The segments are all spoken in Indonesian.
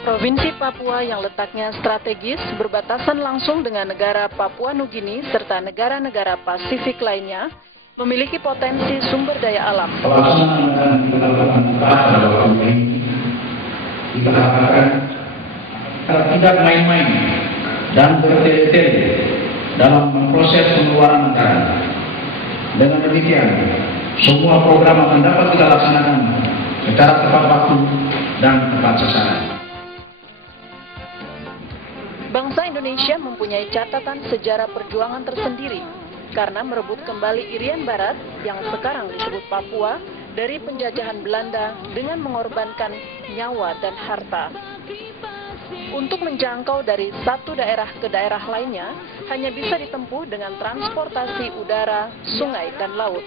Provinsi Papua yang letaknya strategis berbatasan langsung dengan negara Papua Nugini serta negara-negara Pasifik lainnya memiliki potensi sumber daya alam. Pelaksanaan kita lakukan pada waktu ini kita katakan tidak main-main dan bertele-tele dalam proses pengeluaran anggaran. Dengan demikian, semua program akan dapat kita laksanakan secara tepat waktu dan tepat sasaran. Bangsa Indonesia mempunyai catatan sejarah perjuangan tersendiri karena merebut kembali Irian Barat yang sekarang disebut Papua dari penjajahan Belanda dengan mengorbankan nyawa dan harta. Untuk menjangkau dari satu daerah ke daerah lainnya hanya bisa ditempuh dengan transportasi udara, sungai, dan laut.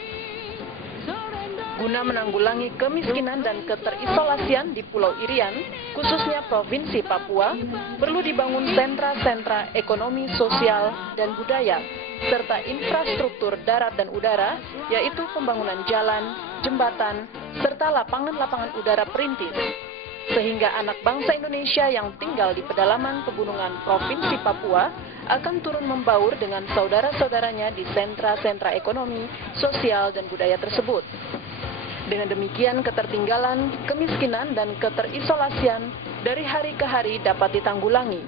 Guna menanggulangi kemiskinan dan keterisolasian di Pulau Irian, khususnya Provinsi Papua, perlu dibangun sentra-sentra ekonomi, sosial, dan budaya, serta infrastruktur darat dan udara, yaitu pembangunan jalan, jembatan, serta lapangan-lapangan udara perintis. Sehingga anak bangsa Indonesia yang tinggal di pedalaman pegunungan Provinsi Papua akan turun membaur dengan saudara-saudaranya di sentra-sentra ekonomi, sosial, dan budaya tersebut. Dengan demikian, ketertinggalan, kemiskinan, dan keterisolasian dari hari ke hari dapat ditanggulangi,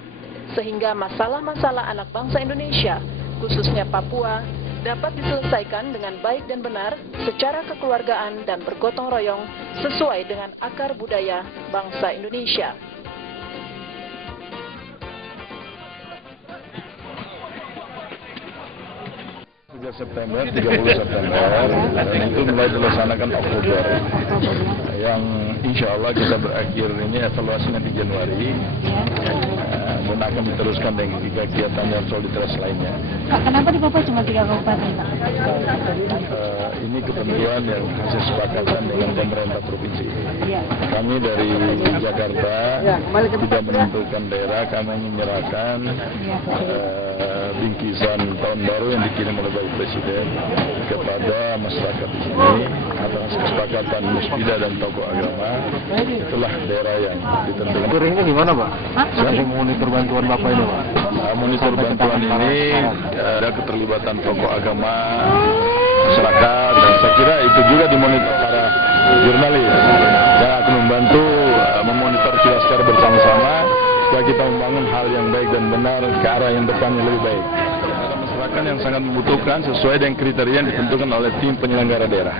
sehingga masalah-masalah anak bangsa Indonesia, khususnya Papua, dapat diselesaikan dengan baik dan benar secara kekeluargaan dan bergotong royong sesuai dengan akar budaya bangsa Indonesia. September, 30 September, dan itu mulai dilaksanakan Oktober, yang insya Allah kita berakhir ini evaluasinya di Januari, dan akan diteruskan dengan kegiatan yang solidaritas lainnya. Pak, kenapa di Papua cuma 3 kabupaten, Pak? Ini ketentuan yang hasil sepakatan dengan pemerintah provinsi. Kami dari Jakarta tidak menentukan daerah, kami menyerahkan bingkisan tahun baru yang dikirim oleh Bapak Presiden kepada masyarakat di sini atas kesepakatan Musbida dan tokoh agama. Itulah daerah yang ditentukan. Monitoringnya gimana, Pak? Siapa monitor bantuan Bapak ini, Pak? Monitor bantuan ini ada keterlibatan tokoh agama, masyarakat, dan saya kira itu juga dimonitor para jurnalis yang akan membantu memonitor kita secara bersama-sama supaya kita membangun hal yang baik dan benar ke arah yang depannya lebih baik. Ada masyarakat yang sangat membutuhkan sesuai dengan kriteria yang ditentukan oleh tim penyelenggara daerah.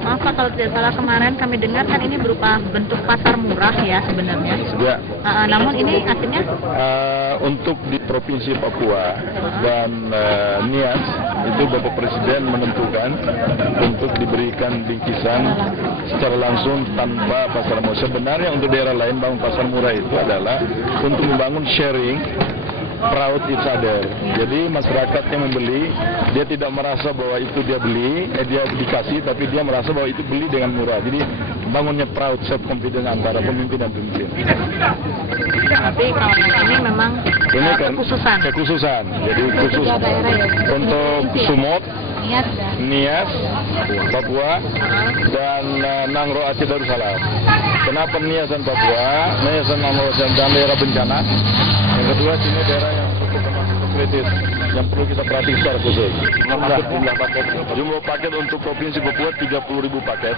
Maaf Pak, kalau tidak salah kemarin kami dengar kan ini berupa bentuk pasar murah ya sebenarnya. Ya. Namun ini artinya? Untuk di Provinsi Papua dan Nias itu Bapak Presiden menentukan untuk diberikan bingkisan secara langsung tanpa pasar murah. Sebenarnya untuk daerah lain bangun pasar murah itu adalah untuk membangun sharing proud each other. Jadi masyarakat yang membeli, dia tidak merasa bahwa itu dia beli, dia dikasih, tapi dia merasa bahwa itu beli dengan murah. Jadi bangunnya proud, self confidence antara pemimpin dan pemimpin. Tapi kalau ini memang kekhususan. Jadi khusus untuk Sumut, Nias, Papua, dan Nangro Aceh Darussalam. Kenapa Nias dan Papua? Nias dan Nangro dan daerah bencana. Yang kedua, sini daerah yang cukup kritis, yang perlu kita perhatikan secara khusus. Jumlah paket untuk Provinsi Papua 30.000 paket.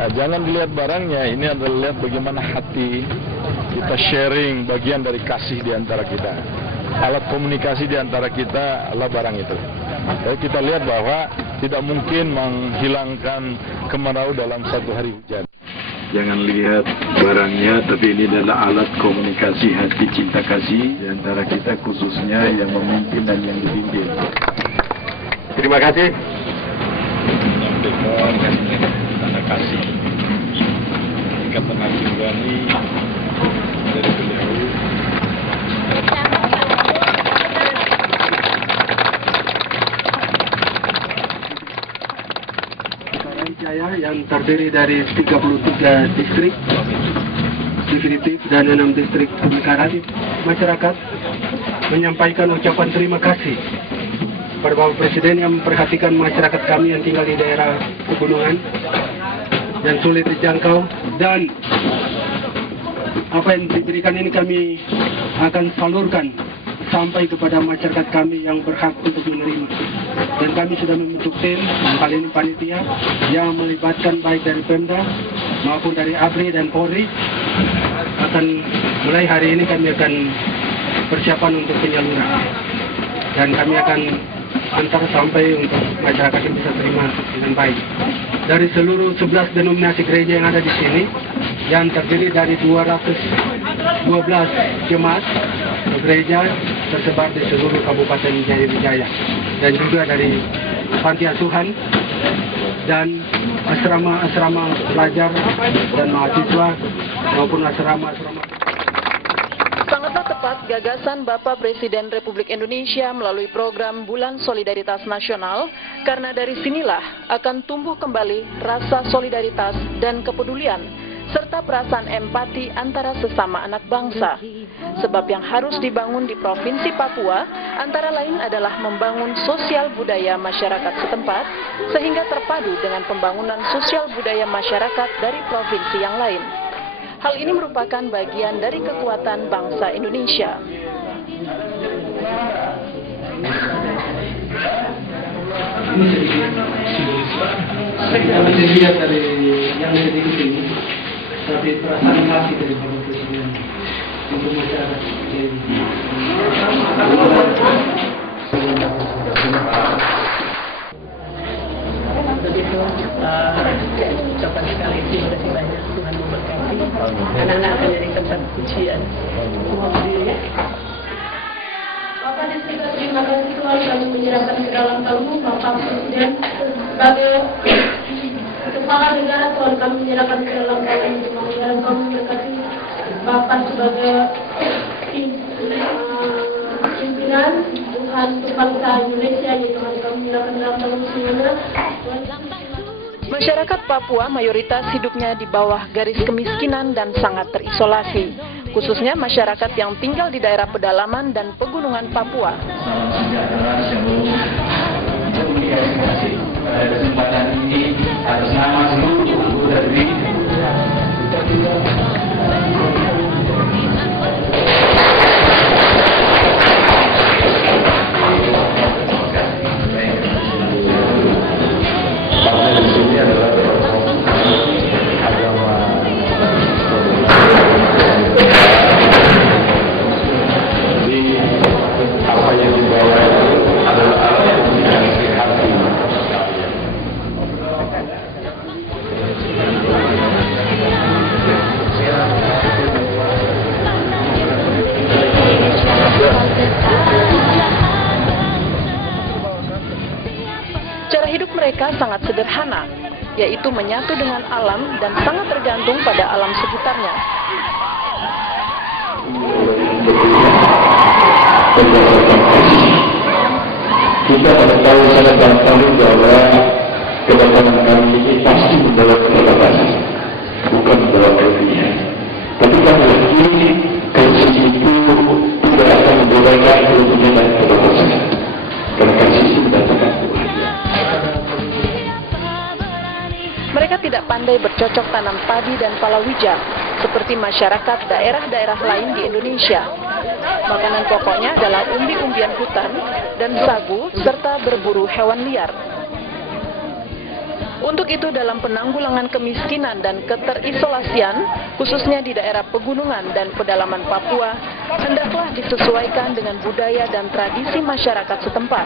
Nah, jangan dilihat barangnya, ini adalah lihat bagaimana hati kita sharing bagian dari kasih di antara kita. Alat komunikasi di antara kita adalah barang itu. Jadi kita lihat bahwa tidak mungkin menghilangkan kemarau dalam satu hari hujan. Jangan lihat barangnya, tapi ini adalah alat komunikasi hati cinta kasih di antara kita, khususnya yang memimpin dan yang dipimpin. Terima kasih. Menyampaikan tanda kasih, ikatan hati nurani dari beliau. Yang terdiri dari 33 distrik definitif dan 6 distrik pemekaran, masyarakat menyampaikan ucapan terima kasih kepada Bapak Presiden yang memperhatikan masyarakat kami yang tinggal di daerah pegunungan yang sulit dijangkau dan apa yang diberikan ini kami akan salurkan sampai kepada masyarakat kami yang berhak untuk menerima. Dan kami sudah membentuk tim, kali ini panitia, yang melibatkan baik dari Pemda maupun dari ABRI dan Polri. Akan mulai hari ini kami akan persiapan untuk penyaluran. Dan kami akan antar sampai untuk masyarakat yang bisa terima dengan baik. Dari seluruh 11 denominasi gereja yang ada di sini, yang terdiri dari 212 jemaat gereja tersebar di seluruh Kabupaten Jaya-Wijaya, dan juga dari panti asuhan dan asrama-asrama pelajar dan mahasiswa maupun asrama-asrama. Sangatlah tepat gagasan Bapak Presiden Republik Indonesia melalui program Bulan Solidaritas Nasional, karena dari sinilah akan tumbuh kembali rasa solidaritas dan kepedulian, serta perasaan empati antara sesama anak bangsa. Sebab yang harus dibangun di Provinsi Papua antara lain adalah membangun sosial budaya masyarakat setempat, sehingga terpadu dengan pembangunan sosial budaya masyarakat dari provinsi yang lain. Hal ini merupakan bagian dari kekuatan bangsa Indonesia. Kami dilihat dari yang sedikit ini, tapi perasaan hati dari Bapak Presiden untuk masyarakat ini. Begitu, ucapan sekali terima kasih banyak, Tuhan memberkati. Anak-anak akan jadi tempat pujian. Bapak di surga, terima kasih Tuhan, kami menyerahkan ke dalam tangan Bapak Presiden sebagai kepala negara. Tuhan, kami menyerahkan ke dalam tangan dan kami memberkati Bapak sebagai pimpinan Tuhan untuk bangsa Indonesia. Ya Tuhan, kami menyerahkan ke dalam tangan semuanya. Masyarakat Papua mayoritas hidupnya di bawah garis kemiskinan dan sangat terisolasi, khususnya masyarakat yang tinggal di daerah pedalaman dan pegunungan Papua. Pada kesempatan ini, atas nama seluruh anggota DPRD, partai di sini adalah agama jadi apa yang dibawa itu adalah alat komunikasi hati. Cara hidup mereka sangat sederhana, yaitu menyatu dengan alam dan sangat tergantung pada alam sekitarnya. Kita harus tahu sangat tahu bahwa kedatangan kami ini pasti membawa keterbatasan, bukan membawa kelebihan. Tapi kami yakin kasih itu tidak akan membolehkan kelebihan dan keterbatasan. Karena kasih itu mendatangkan Tuhan. Mereka tidak pandai bercocok tanam padi dan palawija seperti masyarakat daerah-daerah lain di Indonesia. Makanan pokoknya adalah umbi-umbian hutan dan sagu serta berburu hewan liar. Untuk itu dalam penanggulangan kemiskinan dan keterisolasian, khususnya di daerah pegunungan dan pedalaman Papua, hendaklah disesuaikan dengan budaya dan tradisi masyarakat setempat.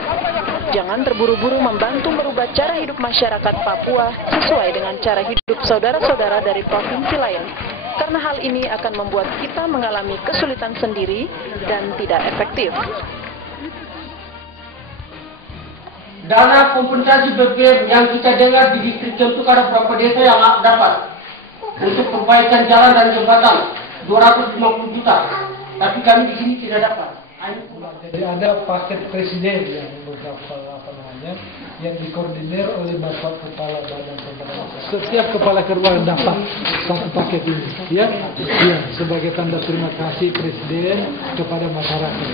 Jangan terburu-buru membantu merubah cara hidup masyarakat Papua sesuai dengan cara hidup saudara-saudara dari provinsi lain, karena hal ini akan membuat kita mengalami kesulitan sendiri dan tidak efektif. Dana kompensasi BPM yang kita dengar di distrik Cemtuk ada berapa desa yang dapat untuk perbaikan jalan dan jembatan 250 juta, tapi kami di sini tidak dapat. Jadi ada paket presiden yang beberapa yang dikoordinir oleh Bapak Kepala Badan Pemberdayaan. Setiap kepala keluarga dapat satu paket ini, ya, sebagai tanda terima kasih presiden kepada masyarakat.